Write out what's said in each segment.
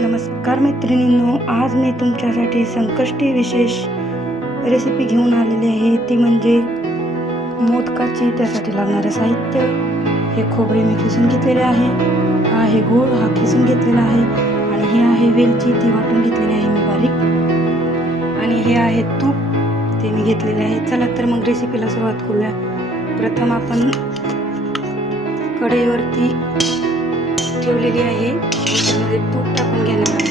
नमस्कार मैत्रिणींनो आज मी तुमच्यासाठी संकष्टी विशेष रेसिपी घेऊन आलेली आहे. ती म्हणजे मोदकाची त्यासाठी लागणारं साहित्य. हे खोबरे मी खिसून घेतलेले आहे. हा आहे गूळ हा खिसून घेतलेला आहे. आणि हे आहे वेलची ती वाटून घेतलेली आहे मी बारीक. आणि हे आहे तूप ते मी घेतलेले आहे. चला तर मग रेसिपीला सुरुवात करूया. प्रथम आपण कढईवरती ठेवलेली आहे. त्यामध्ये तूप टाकून घेणार आहे.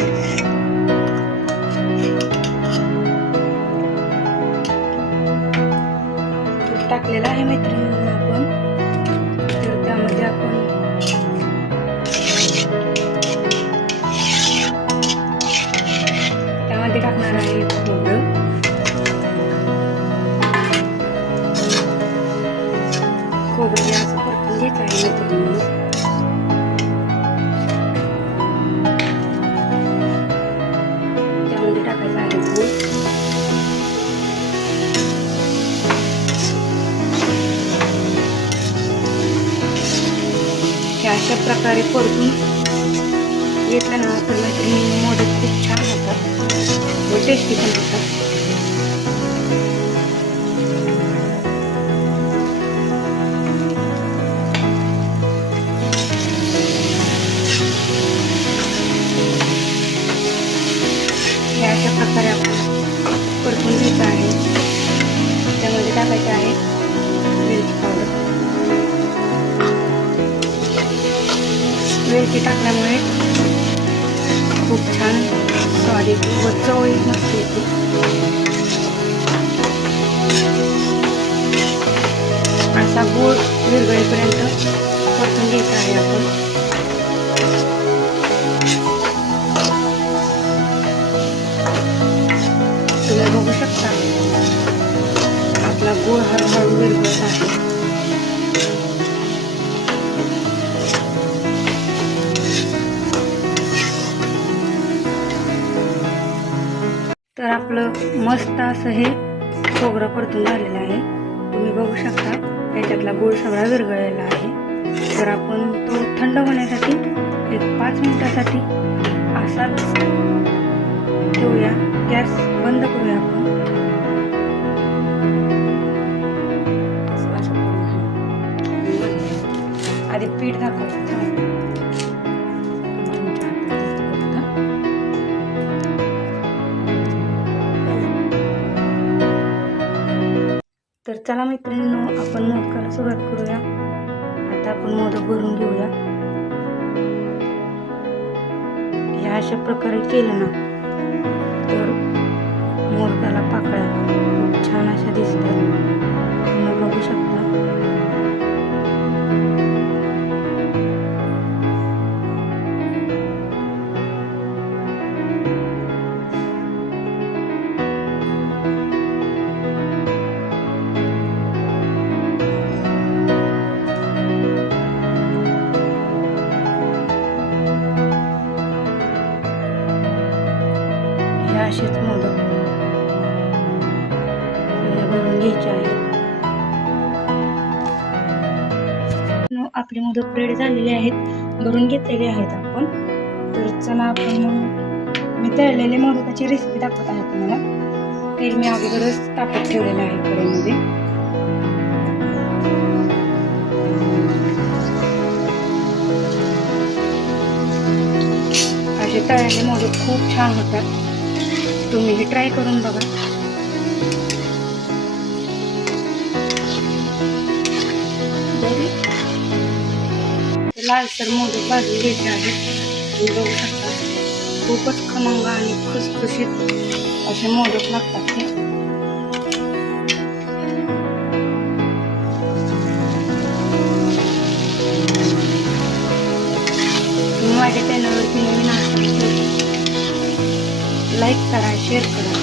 तूप टाकलेलं आहे मैत्रिणी आपण. तर त्यामध्ये आपण त्यामध्ये टाकणार आहे खोबरं. खोबरं असं परतून घ्यायचं आहे मैत्रिणी हे अशा प्रकारे परतून घेतलं ना तर मैत्रिणी मोदक खूप छान होतात. व टेस्टी पण होतात. अशा प्रकारे आपण परतून घ्यायचं आहे. त्यामध्ये टाकायचं आहे. वेलची टाकल्यामुळे खूप छान स्वाद व चवळी मस्त येते असा गूळ विरगळीपर्यंत परतून घ्यायचा आहे आपण. तुम्ही बघू शकता आपला गूळ हळूहळू विरगळत आहे. आपलं मस्त असं हे खोबरं परतून झालेलं आहे. तुम्ही बघू शकता याच्यातला गोळ सगळा विरघळलेला आहे. तर आपण तो थंड होण्यासाठी एक पाच मिनिटासाठी असाच ठेवूया. गॅस बंद करूया आपण. आधी पीठ दाखवू. चला मैत्रिणींनो आपण मोदकाला सुरुवात करूया. आता आपण मोदक भरून घेऊया. ह्या अशा प्रकारे केलं ना तर मोदकाला भरून घ्यायचे आहे न- आपले मोदक रेड झालेले आहेत. भरून घेतलेले आहेत आपण. तर चला आपण मग मी तळलेले मोदकाची रेसिपी दाखवत आहे तुम्हाला. तेल मी अगोदरच तापत ठेवलेलं आहे कडेमध्ये असे तळलेले मोदक खूप छान होतात. तुम्ही हे ट्राय करून बघा. लालसर मोदक भाजून घ्यायचे आहेत तुम्ही बघू शकता. खूपच खमंग आणि खुसखुशीत असे मोदक लागतात ते. माझ्या चॅनलवरती नवीन असतात लाईक करा शेअर करा.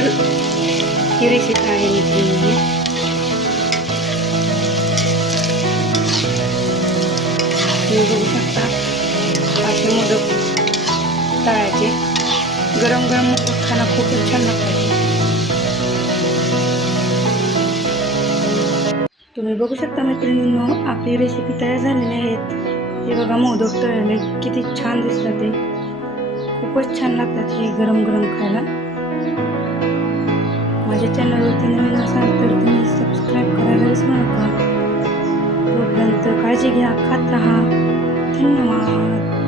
तर ही रेसिपी आहे मी तुम्ही बघू शकता असे मोदक तळायचे गरम गरम मोदक खाणं खूपच छान लागतात तुम्ही बघू शकता मैत्रिणींनो आपली रेसिपी तयार झालेली आहेत हे बघा मोदक तळले किती छान दिसतात ते खूपच छान लागतात हे गरम गरम खायला माझ्या चॅनलवरती नवीन असाल तर तुम्ही सबस्क्राईब करायला विसरू नका. तोपर्यंत काळजी घ्या खात राहा. धन्यवाद.